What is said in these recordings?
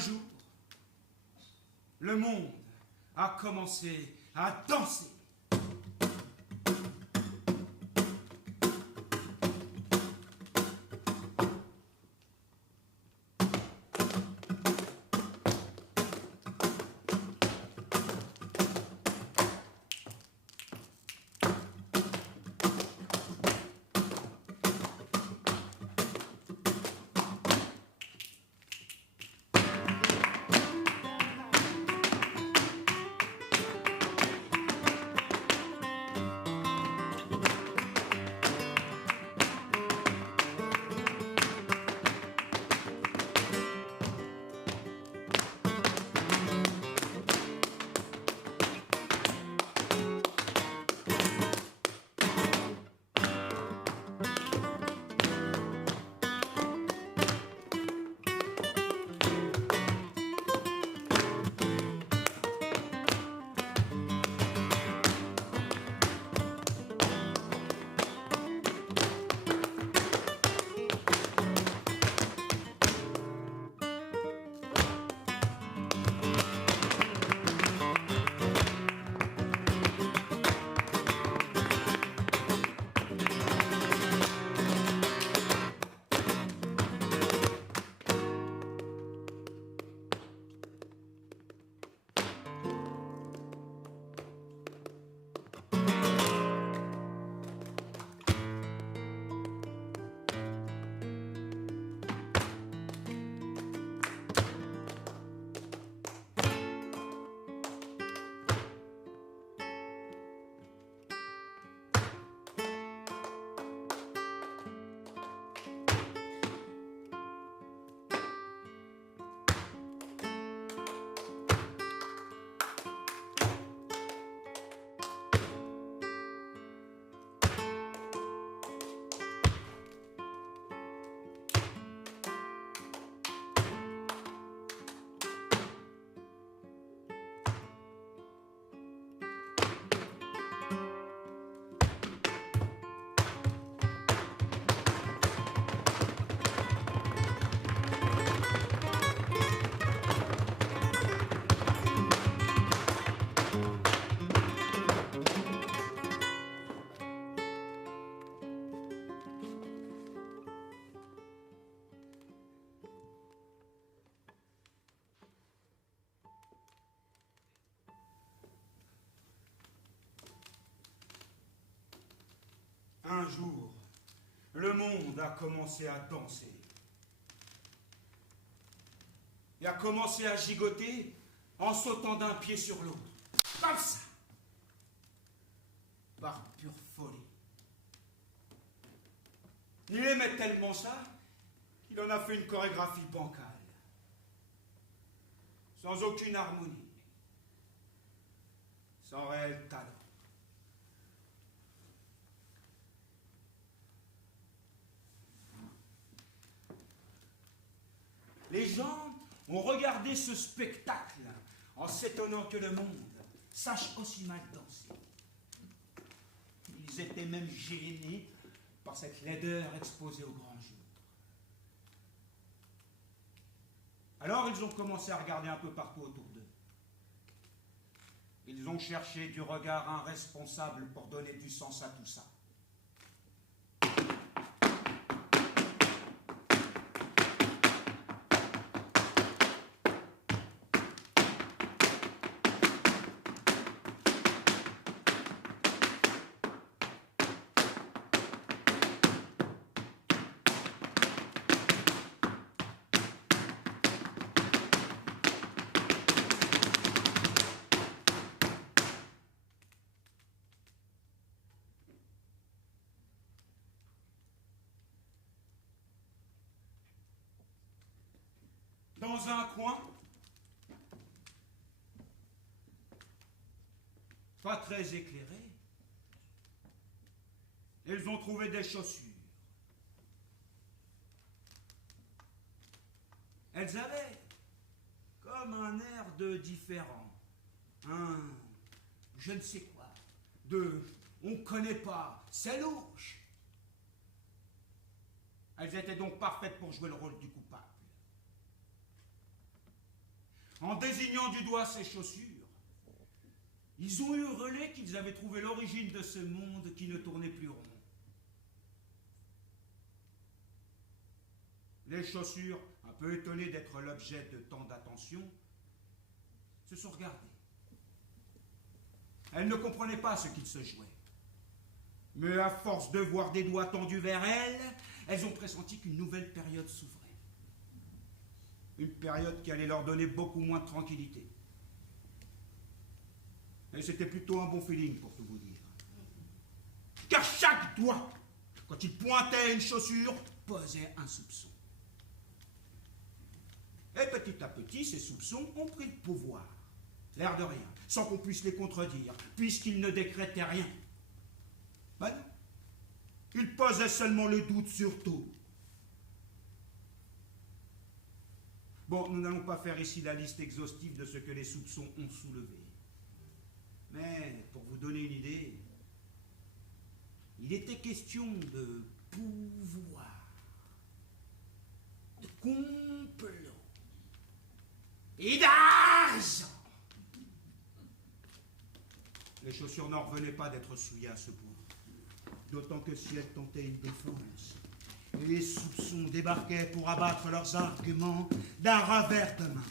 jour, le monde a commencé à danser. Un jour, le monde a commencé à danser. Et a commencé à gigoter en sautant d'un pied sur l'autre. Comme ça. Par pure folie. Il aimait tellement ça qu'il en a fait une chorégraphie bancale. Sans aucune harmonie. Sans réel talent. Les gens ont regardé ce spectacle en s'étonnant que le monde sache aussi mal danser. Ils étaient même gênés par cette laideur exposée au grand jour. Alors ils ont commencé à regarder un peu partout autour d'eux. Ils ont cherché du regard un responsable pour donner du sens à tout ça. Dans un coin, pas très éclairé, ils ont trouvé des chaussures. Elles avaient comme un air de différent, un je ne sais quoi, de on ne connaît pas, c'est louche. Elles étaient donc parfaites pour jouer le rôle du coupable. en désignant du doigt ses chaussures. Ils ont hurlé qu'ils avaient trouvé l'origine de ce monde qui ne tournait plus rond. Les chaussures, un peu étonnées d'être l'objet de tant d'attention, se sont regardées. Elles ne comprenaient pas ce qu'il se jouait. Mais à force de voir des doigts tendus vers elles, elles ont pressenti qu'une nouvelle période s'ouvrait. Une période qui allait leur donner beaucoup moins de tranquillité. Et c'était plutôt un bon feeling, pour tout vous dire. Car chaque doigt, quand il pointait une chaussure, posait un soupçon. Et petit à petit, ces soupçons ont pris le pouvoir. L'air de rien, sans qu'on puisse les contredire, puisqu'ils ne décrétaient rien. Ben non. Ils posaient seulement le doute sur tout. Bon, nous n'allons pas faire ici la liste exhaustive de ce que les soupçons ont soulevé. Mais, pour vous donner une idée, il était question de pouvoir, de complot et d'argent. Les chaussures n'en revenaient pas d'être souillées à ce point. D'autant que si elles tentaient une défense, les soupçons débarquaient pour abattre leurs arguments d'un revers de main.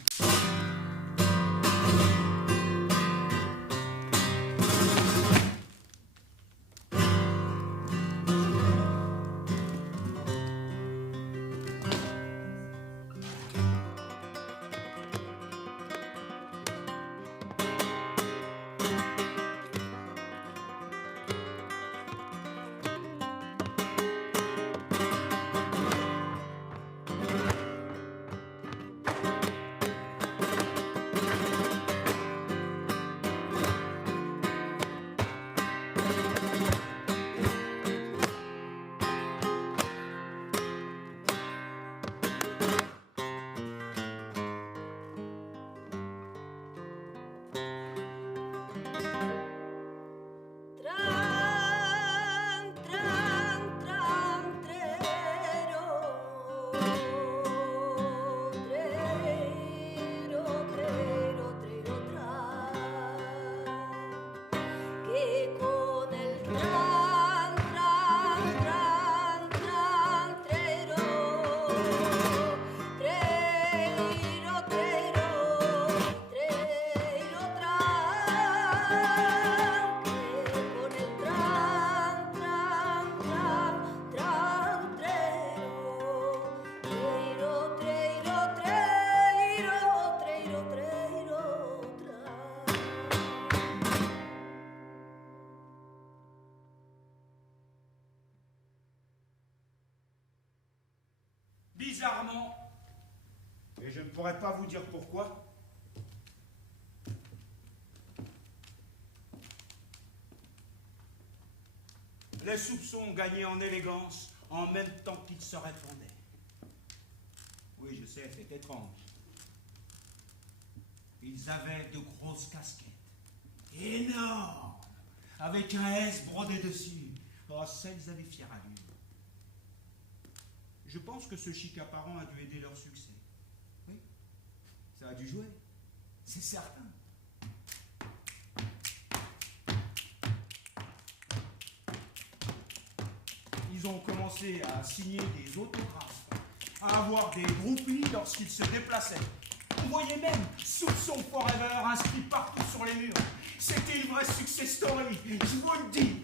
Bizarrement, et je ne pourrais pas vous dire pourquoi, les soupçons ont gagné en élégance en même temps qu'ils se répondaient. Oui, je sais, c'est étrange. Ils avaient de grosses casquettes, énormes, avec un S brodé dessus. Oh, ça, ils avaient fière allure. Je pense que ce chic apparent a dû aider leur succès. Oui, ça a dû jouer, c'est certain. Ils ont commencé à signer des autographes, à avoir des groupies lorsqu'ils se déplaçaient. On voyait même Soupçon Forever inscrit partout sur les murs. C'était une vraie success story, je vous le dis.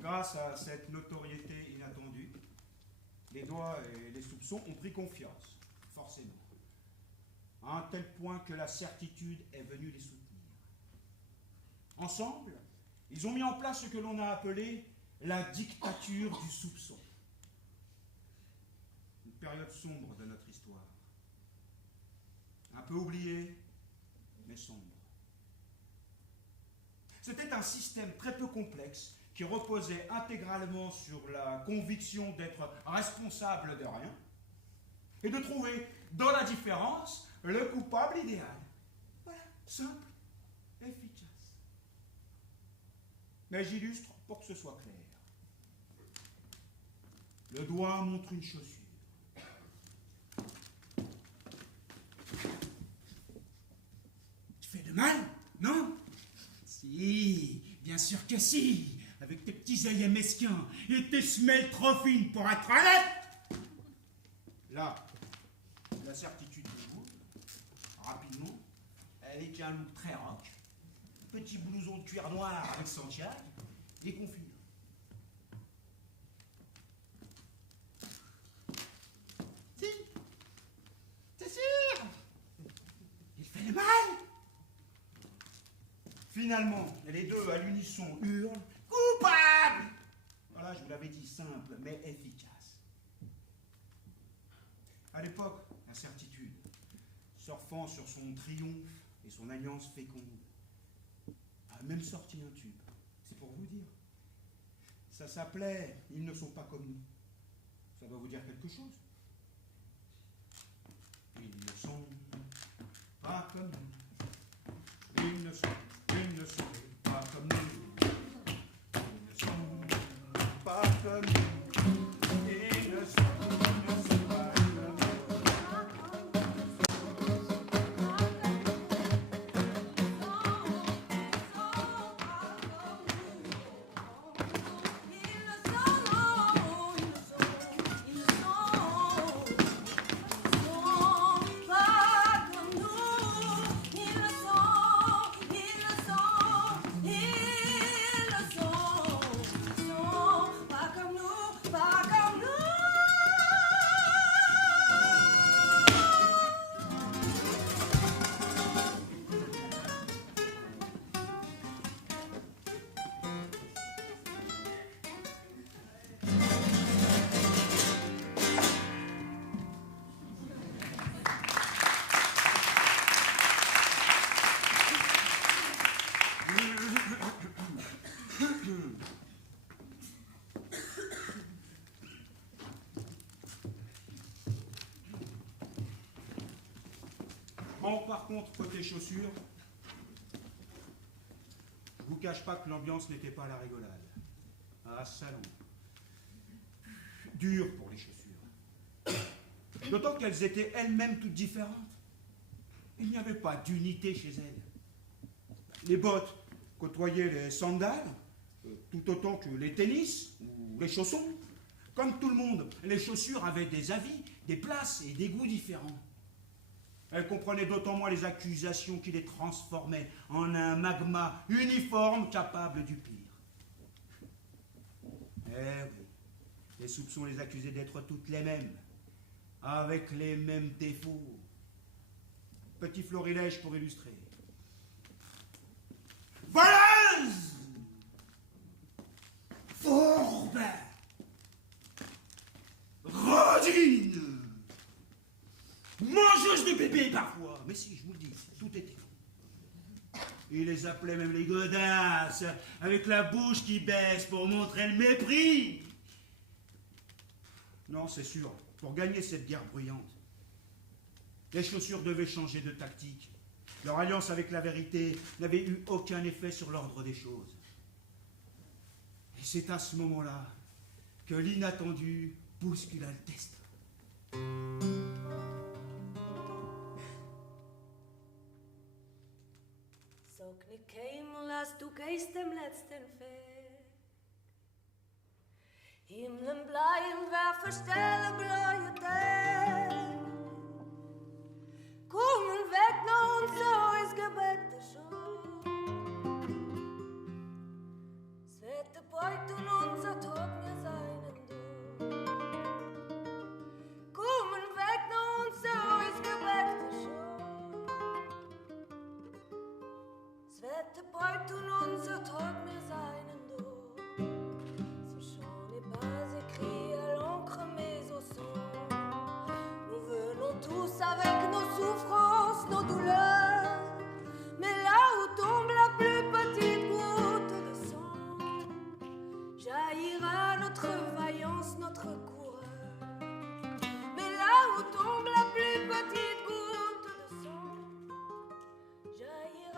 Grâce à cette notoriété inattendue, les doigts et les soupçons ont pris confiance, forcément, à un tel point que la certitude est venue les soutenir. Ensemble, ils ont mis en place ce que l'on a appelé la dictature du soupçon. Une période sombre de notre histoire. Un peu oubliée, mais sombre. C'était un système très peu complexe qui reposait intégralement sur la conviction d'être responsable de rien et de trouver dans la différence le coupable idéal. simple, efficace. Mais j'illustre pour que ce soit clair. Le doigt montre une chaussure. Tu fais de mal, non? Si, bien sûr que si. Avec tes petits aïeux mesquins et tes semelles trop fines pour être honnête. Là, la certitude de vous, rapidement, avec un look très rock, petit blouson de cuir noir avec Santiago, des confitures. Si, c'est sûr. Il fait le mal. Finalement, les deux à l'unisson hurlent « Coupable !» Voilà, je vous l'avais dit, simple mais efficace. À l'époque, la certitude, surfant sur son triomphe et son alliance féconde, a même sorti un tube. C'est pour vous dire. Ça s'appelait « Ils ne sont pas comme nous ». Ça doit vous dire quelque chose. Ils ne sont pas comme nous. Ils ne sont pas comme nous. Ils ne sont pas comme nous. Ils ne sont pas comme nous. Bon, par contre, côté chaussures, je vous cache pas que l'ambiance n'était pas à la rigolade. Ah, salon. Dur pour les chaussures. D'autant qu'elles étaient elles-mêmes toutes différentes. Il n'y avait pas d'unité chez elles. Les bottes côtoyaient les sandales, tout autant que les tennis ou les chaussons. Comme tout le monde, les chaussures avaient des avis, des places et des goûts différents. Elle comprenait d'autant moins les accusations qui les transformaient en un magma uniforme capable du pire. Eh oui, les soupçons les accusaient d'être toutes les mêmes, avec les mêmes défauts. Petit florilège pour illustrer. Voleuse! Fourbe! Rodine! Mangeuse de bébé parfois. Mais si, je vous le dis, tout était faux. Il les appelait même les godasses, avec la bouche qui baisse pour montrer le mépris. Non, c'est sûr, pour gagner cette guerre bruyante, les chaussures devaient changer de tactique. Leur alliance avec la vérité n'avait eu aucun effet sur l'ordre des choses. Et c'est à ce moment-là que l'inattendu bouscula le destin. Sag nicht keinmal, als du gehst dem letzten Weg. Himmeln bleiben, wer verstellen blaue Tag. Kommen weg nach uns, so ist Gebet schon. Es wird der Beut und unser Tod mir seinen Du. Kommen weg nach uns, so ist Gebet schon. Es wird der Beut und unser Tod mir seinen Du. Ce chant n'est pas écrit à l'encre mais au sang. Nous venons tous avec nos souffrances, nos douleurs. Mais là où tombe la plus petite goutte de sang, jaillira notre vaillance, notre coureur. Mais là où tombe la plus petite goutte de sang, jaillira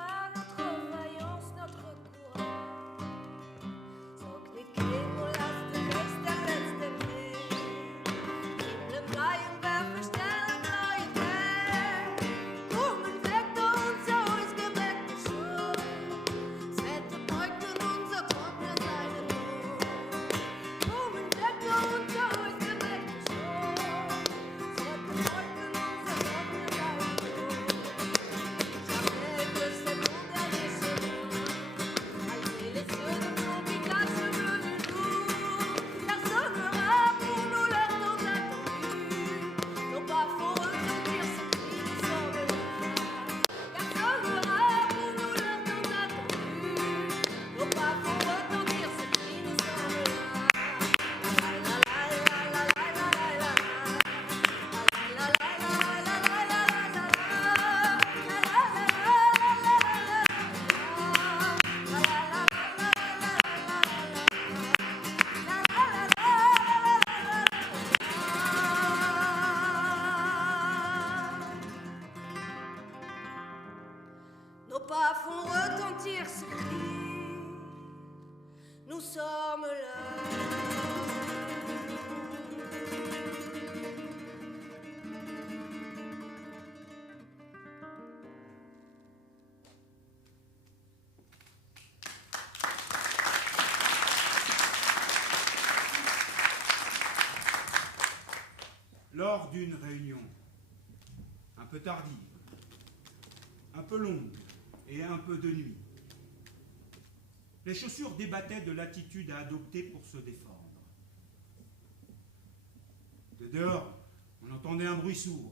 voix font retentir ce cri. Nous sommes là. Lors d'une réunion un peu tardive, un peu longue et un peu de nuit, les chaussures débattaient de l'attitude à adopter pour se défendre. De dehors, on entendait un bruit sourd,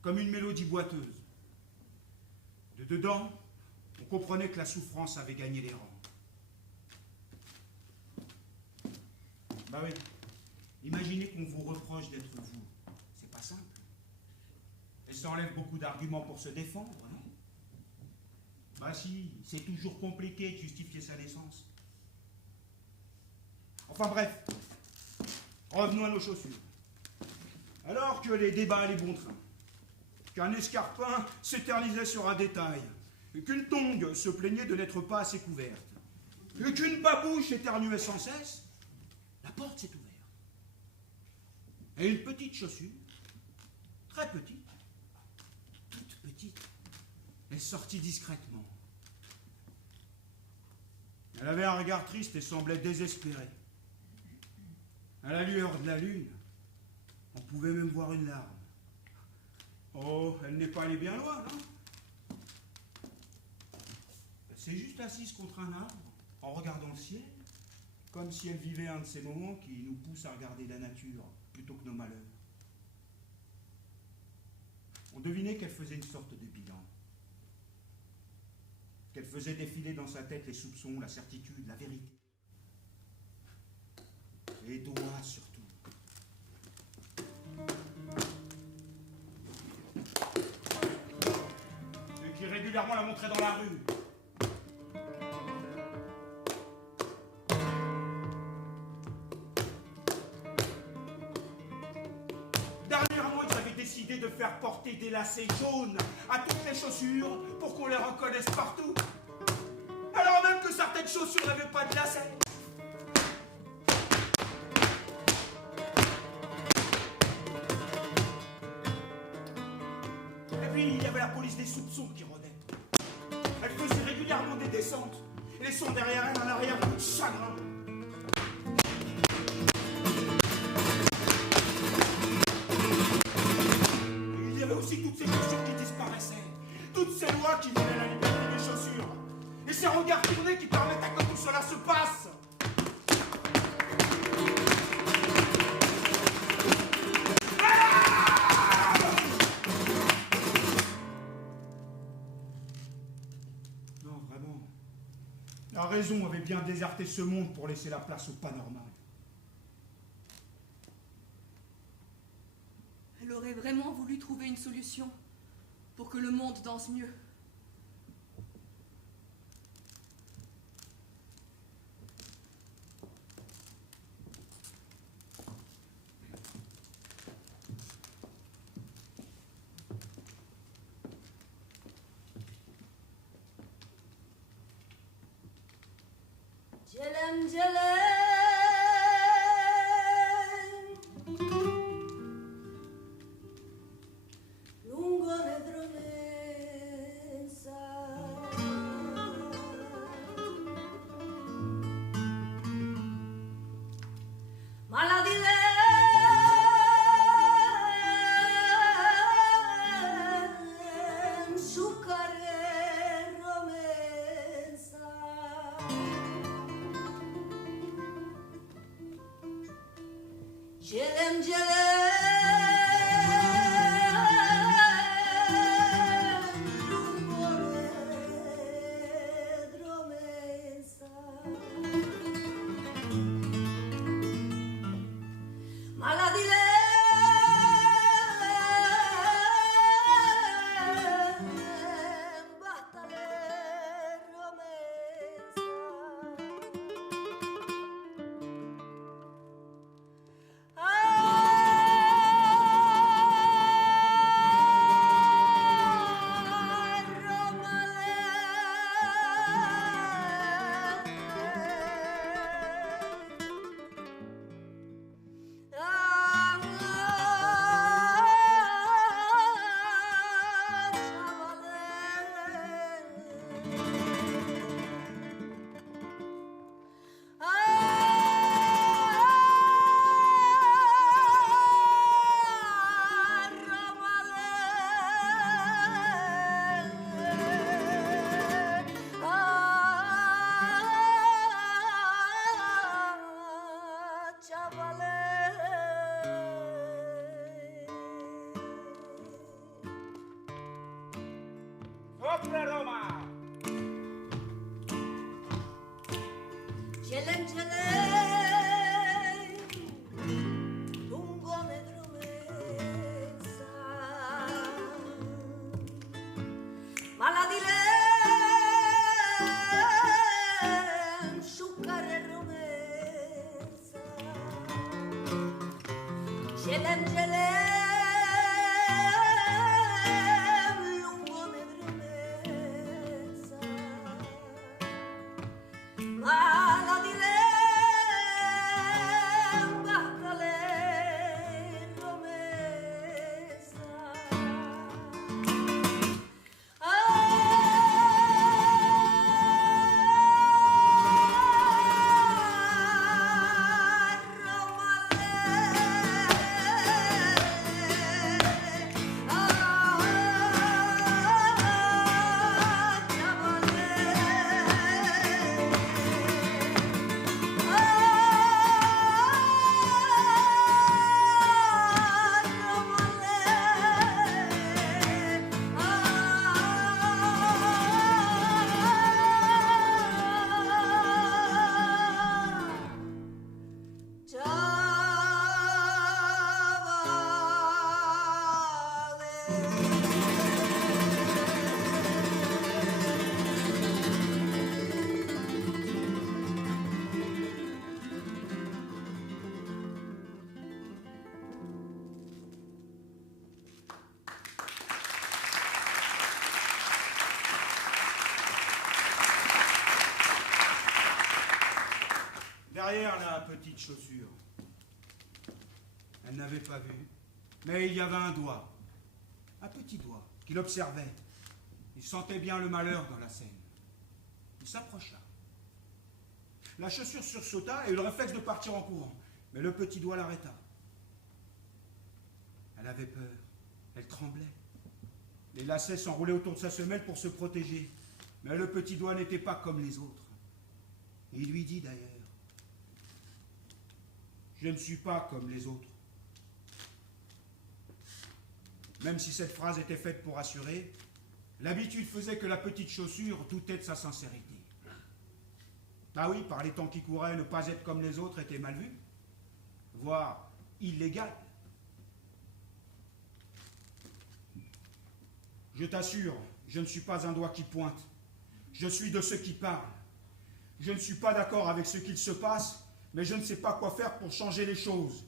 comme une mélodie boiteuse. De dedans, on comprenait que la souffrance avait gagné les rangs. Bah oui, imaginez qu'on vous reproche d'être vous. C'est pas simple. Et ça enlève beaucoup d'arguments pour se défendre, non? Bah si, c'est toujours compliqué de justifier sa naissance. Enfin bref, revenons à nos chaussures. Alors que les débats allaient bon train, qu'un escarpin s'éternisait sur un détail, qu'une tongue se plaignait de n'être pas assez couverte, qu'une babouche éternuait sans cesse, la porte s'est ouverte. Et une petite chaussure, très petite, toute petite, est sortie discrètement. Elle avait un regard triste et semblait désespérée. À la lueur de la lune, on pouvait même voir une larme. Oh, elle n'est pas allée bien loin, non? Elle s'est juste assise contre un arbre, en regardant le ciel, comme si elle vivait un de ces moments qui nous poussent à regarder la nature plutôt que nos malheurs. On devinait qu'elle faisait une sorte de bilan. Qu'elle faisait défiler dans sa tête les soupçons, la certitude, la vérité. Les doigts surtout. Ceux qui régulièrement la montraient dans la rue. Dernièrement, ils avaient décidé de faire porter des lacets jaunes à toutes les chaussures pour qu'on les reconnaisse partout. Alors même que certaines chaussures n'avaient pas de lacets. Et puis, il y avait la police des soupçons qui rôdait. Elle faisait régulièrement des descentes, laissant derrière elle un arrière-goût de chagrin. Il y avait aussi toutes ces chaussures qui disparaissaient, toutes ces lois qui venaient la liberté des chaussures, et ces regards tournés qui permettent à que tout cela se passe. Non, vraiment. La raison avait bien déserté ce monde pour laisser la place au pas normal. Elle aurait vraiment voulu trouver une solution pour que le monde danse mieux. Jelem, jelem. Lungo nedronenza. Maladilem, sucare romenza. lungo medromessa, ma la di lei sciuccare romessa, c'è l'angele lungo medromessa, ma la di lei Derrière la petite chaussure, elle n'avait pas vu, mais il y avait un doigt, un petit doigt, qui l'observait. Il sentait bien le malheur dans la scène. Il s'approcha. La chaussure sursauta et eut le réflexe de partir en courant, mais le petit doigt l'arrêta. Elle avait peur, elle tremblait. Les lacets s'enroulaient autour de sa semelle pour se protéger, mais le petit doigt n'était pas comme les autres. Il lui dit d'ailleurs: je ne suis pas comme les autres. Même si cette phrase était faite pour rassurer, l'habitude faisait que la petite chaussure doutait de sa sincérité. Ah oui, par les temps qui couraient, ne pas être comme les autres était mal vu, voire illégal. Je t'assure, je ne suis pas un doigt qui pointe. Je suis de ceux qui parlent. Je ne suis pas d'accord avec ce qu'il se passe, mais je ne sais pas quoi faire pour changer les choses.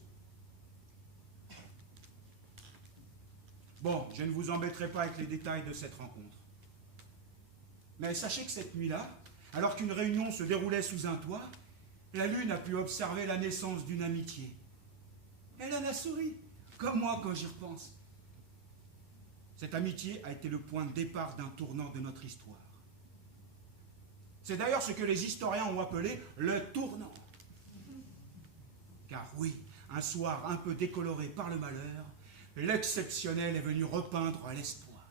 Bon, je ne vous embêterai pas avec les détails de cette rencontre. Mais sachez que cette nuit-là, alors qu'une réunion se déroulait sous un toit, la lune a pu observer la naissance d'une amitié. Elle en a souri, comme moi quand j'y repense. Cette amitié a été le point de départ d'un tournant de notre histoire. C'est d'ailleurs ce que les historiens ont appelé le tournant. Car oui, un soir un peu décoloré par le malheur, l'exceptionnel est venu repeindre l'espoir.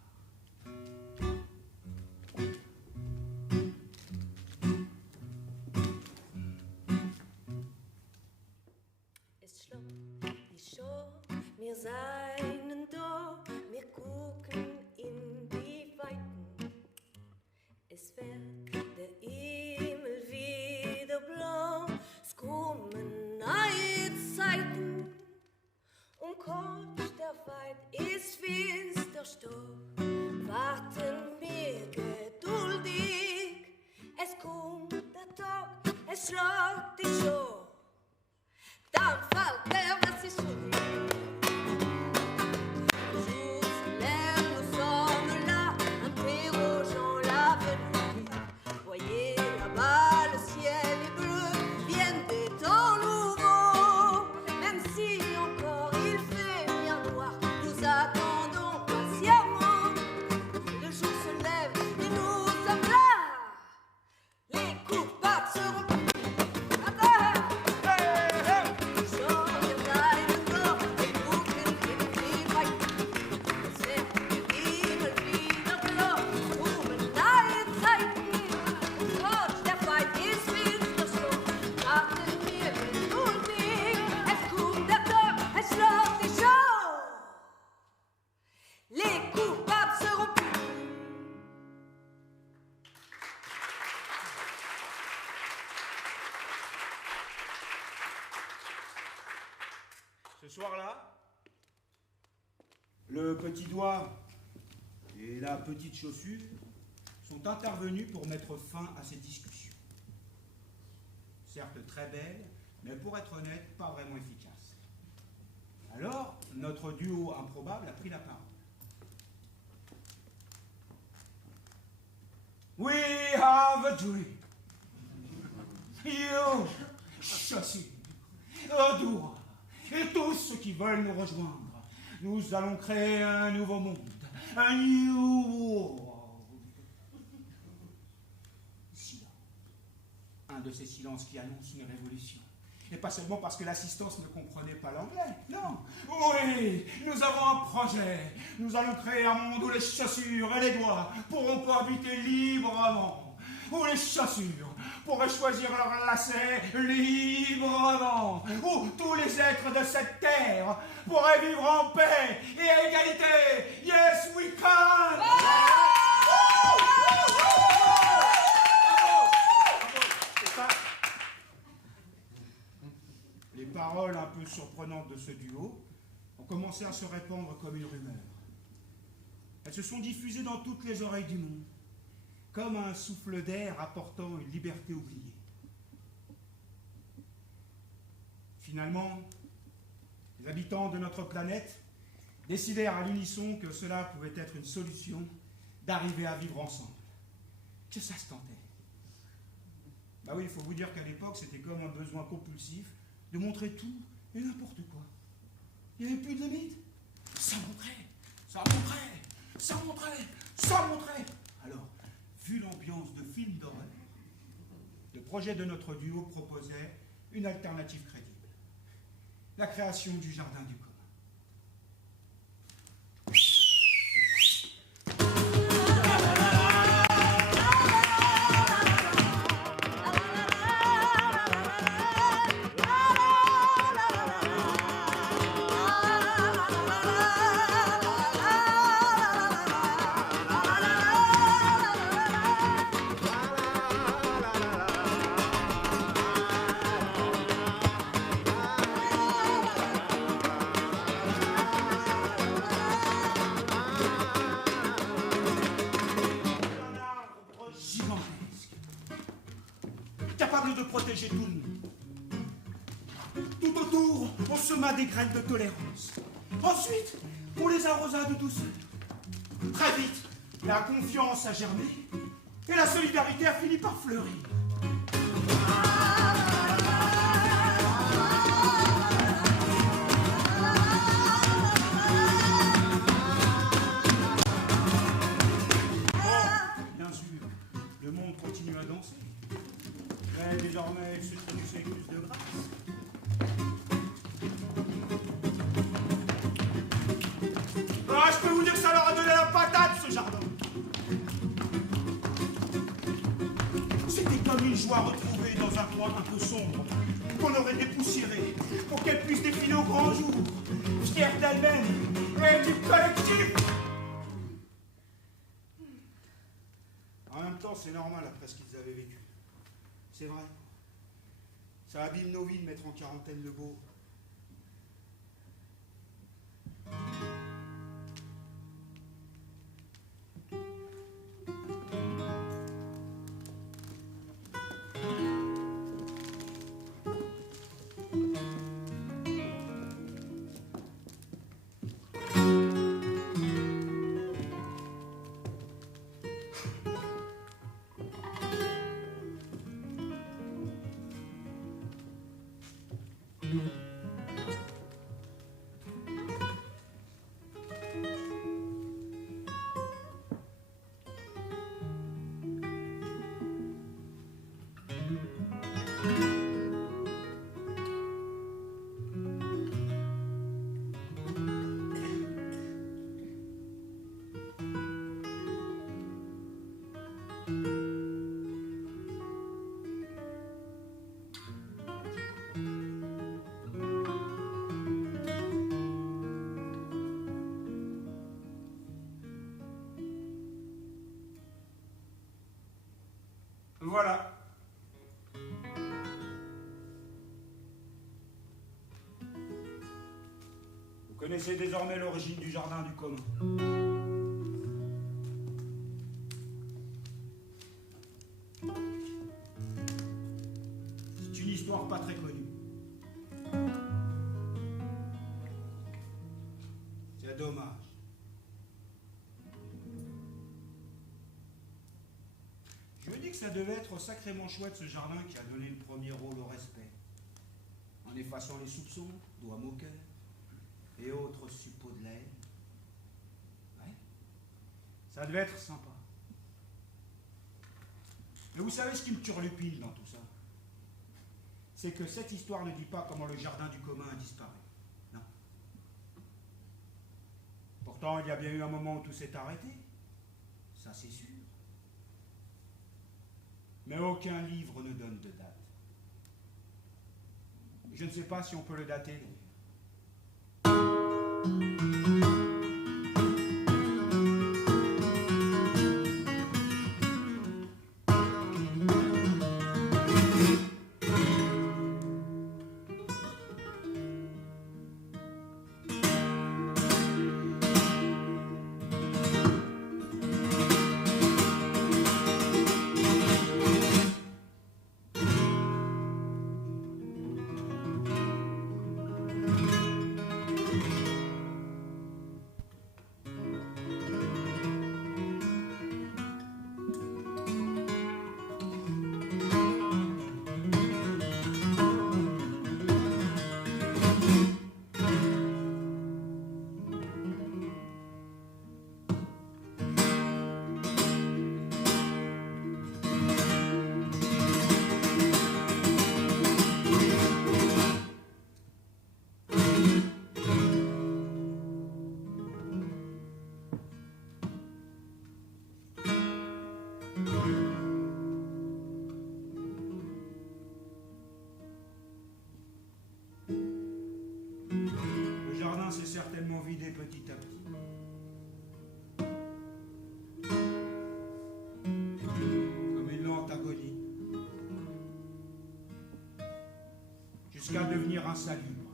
Es schlappt die Show, wir seien da, wir gucken in die Weiten. Es wird der Himmel wieder blau, es kommen neue Zeiten. Und kurz der Weit ist finster Stoff, warten wir geduldig. Es kommt der Tag, es schlagt die Show, dann fällt der was ist schön. Voyez là-bas, le ciel est bleu, viennent des temps nouveaux. Même si encore il fait bien noir, nous attendons patiemment. Le jour se lève et nous sommes là. Les coupables seront Ce soir-là, le petit doigt et la petite chaussure sont intervenus pour mettre fin à cette discussion. Certes très belle, mais pour être honnête, pas vraiment efficace. Alors, notre duo improbable a pris la parole. We have a dream. You, chaussures, doigts, et tous ceux qui veulent nous rejoindre. Nous allons créer un nouveau monde. Un new world. Silence. Un de ces silences qui annoncent une révolution. Et pas seulement parce que l'assistance ne comprenait pas l'anglais, non. Oui, nous avons un projet. Nous allons créer un monde où les chaussures et les doigts pourront cohabiter librement. Où les chaussures pourraient choisir leurs lacets librement. Où tous les êtres de cette terre pourraient vivre en paix et à égalité. Yes, we can! Les paroles un peu surprenantes de ce duo ont commencé à se répandre comme une rumeur. Elles se sont diffusées dans toutes les oreilles du monde, comme un souffle d'air apportant une liberté oubliée. Finalement, les habitants de notre planète décidèrent à l'unisson que cela pouvait être une solution d'arriver à vivre ensemble. Que ça se tentait. Bah oui, il faut vous dire qu'à l'époque, c'était comme un besoin compulsif de montrer tout et n'importe quoi. Il n'y avait plus de limite. Ça montrait, ça montrait, ça montrait, ça montrait. Alors, vu l'ambiance de film d'horreur, le projet de notre duo proposait une alternative crédible. La création du jardin du commun. Capable de protéger tout le monde. Tout autour, on sema des graines de tolérance. Ensuite, on les arrosa de douceur. Très vite, la confiance a germé et la solidarité a fini par fleurir. Bien sûr, le monde continue à danser. Mais désormais, il se traduit avec plus de grâce. Ah, je peux vous dire que ça leur a donné la patate, ce jardin. C'était comme une joie retrouvée dans un coin un peu sombre, qu'on aurait dépoussiéré, pour qu'elle puisse défiler au grand jour, fière d'elle-même et du collectif. En même temps, c'est normal après ce qu'ils avaient vécu. C'est vrai. Ça abîme nos vies de mettre en quarantaine le beau. Voilà. connaissez désormais l'origine du jardin du commun. C'est une histoire pas très connue. C'est dommage. Je me dis que ça devait être sacrément chouette ce jardin qui a donné le premier rôle au respect. En effaçant les soupçons, doigts moqueurs et autres suppôts de la haine. Ouais, ça devait être sympa. Mais vous savez ce qui me turlupine dans tout ça? C'est que cette histoire ne dit pas comment le jardin du commun a disparu. Non. Pourtant, il y a bien eu un moment où tout s'est arrêté. Ça, c'est sûr. Mais aucun livre ne donne de date. Et je ne sais pas si on peut le dater. Le jardin s'est certainement vidé petit à petit. Comme une lente agonie. Jusqu'à devenir insalubre.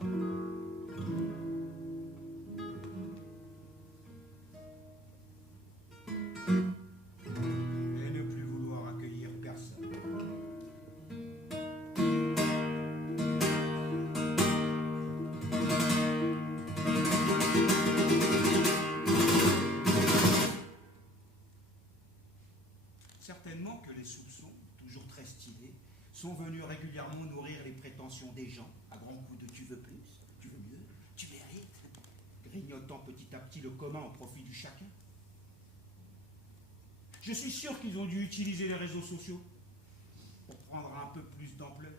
Et ne plus vouloir accueillir personne. Certainement que les soupçons, toujours très stylés, sont venus régulièrement nourrir les prétentions des gens, à grands coups de tu veux plus, tu veux mieux, tu mérites, grignotant petit à petit le commun au profit du chacun. Je suis sûr qu'ils ont dû utiliser les réseaux sociaux pour prendre un peu plus d'ampleur,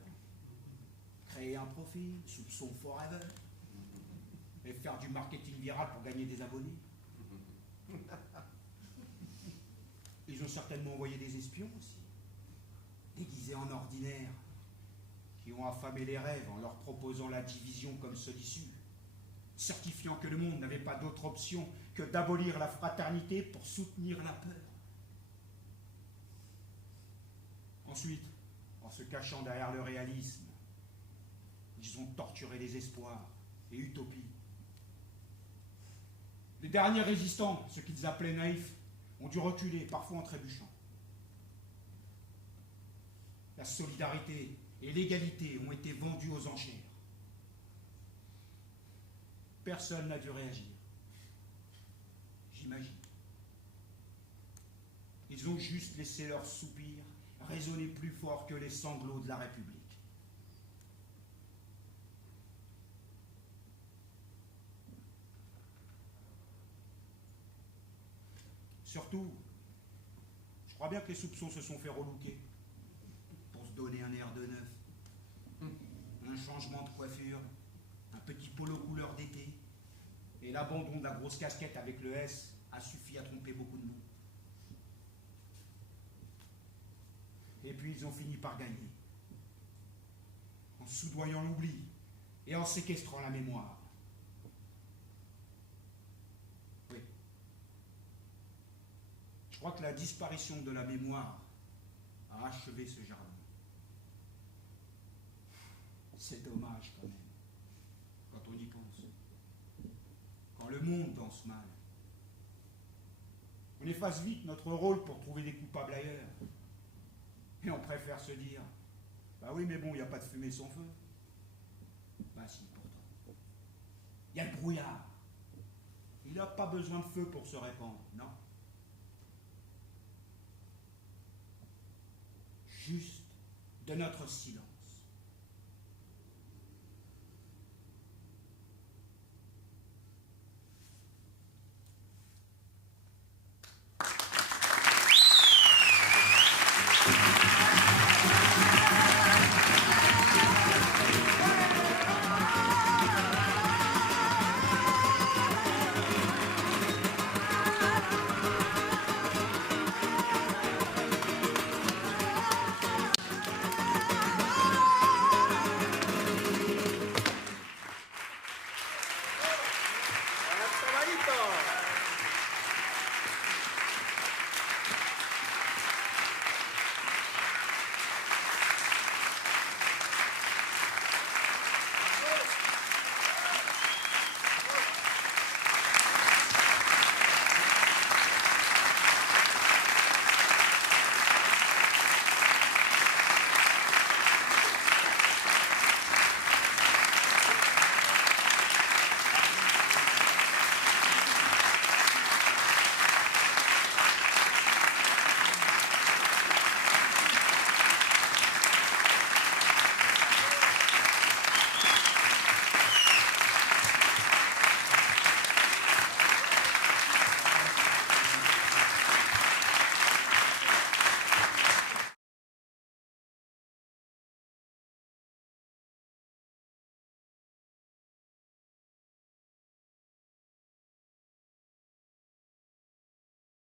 créer un profil, soupçon forever, et faire du marketing viral pour gagner des abonnés. Ils ont certainement envoyé des espions aussi, déguisés en ordinaires, qui ont affamé les rêves en leur proposant la division comme seule issue, certifiant que le monde n'avait pas d'autre option que d'abolir la fraternité pour soutenir la peur. Ensuite, en se cachant derrière le réalisme, ils ont torturé les espoirs et utopies. Les derniers résistants, ceux qu'ils appelaient naïfs, ont dû reculer, parfois en trébuchant. La solidarité et l'égalité ont été vendues aux enchères. Personne n'a dû réagir. J'imagine. Ils ont juste laissé leurs soupirs résonner plus fort que les sanglots de la République. Surtout, je crois bien que les soupçons se sont fait relooker pour se donner un air de neuf. Un changement de coiffure, un petit polo couleur d'été, et l'abandon de la grosse casquette avec le S a suffi à tromper beaucoup de nous. Et puis ils ont fini par gagner, en soudoyant l'oubli et en séquestrant la mémoire. Oui. Je crois que la disparition de la mémoire a achevé ce jardin. C'est dommage quand même, quand on y pense. le monde danse mal. On efface vite notre rôle pour trouver des coupables ailleurs. Et on préfère se dire, bah oui, mais bon, il n'y a pas de fumée sans feu. Bah si, pourtant. Il y a le brouillard. Il n'a pas besoin de feu pour se répandre, non. Juste de notre silence.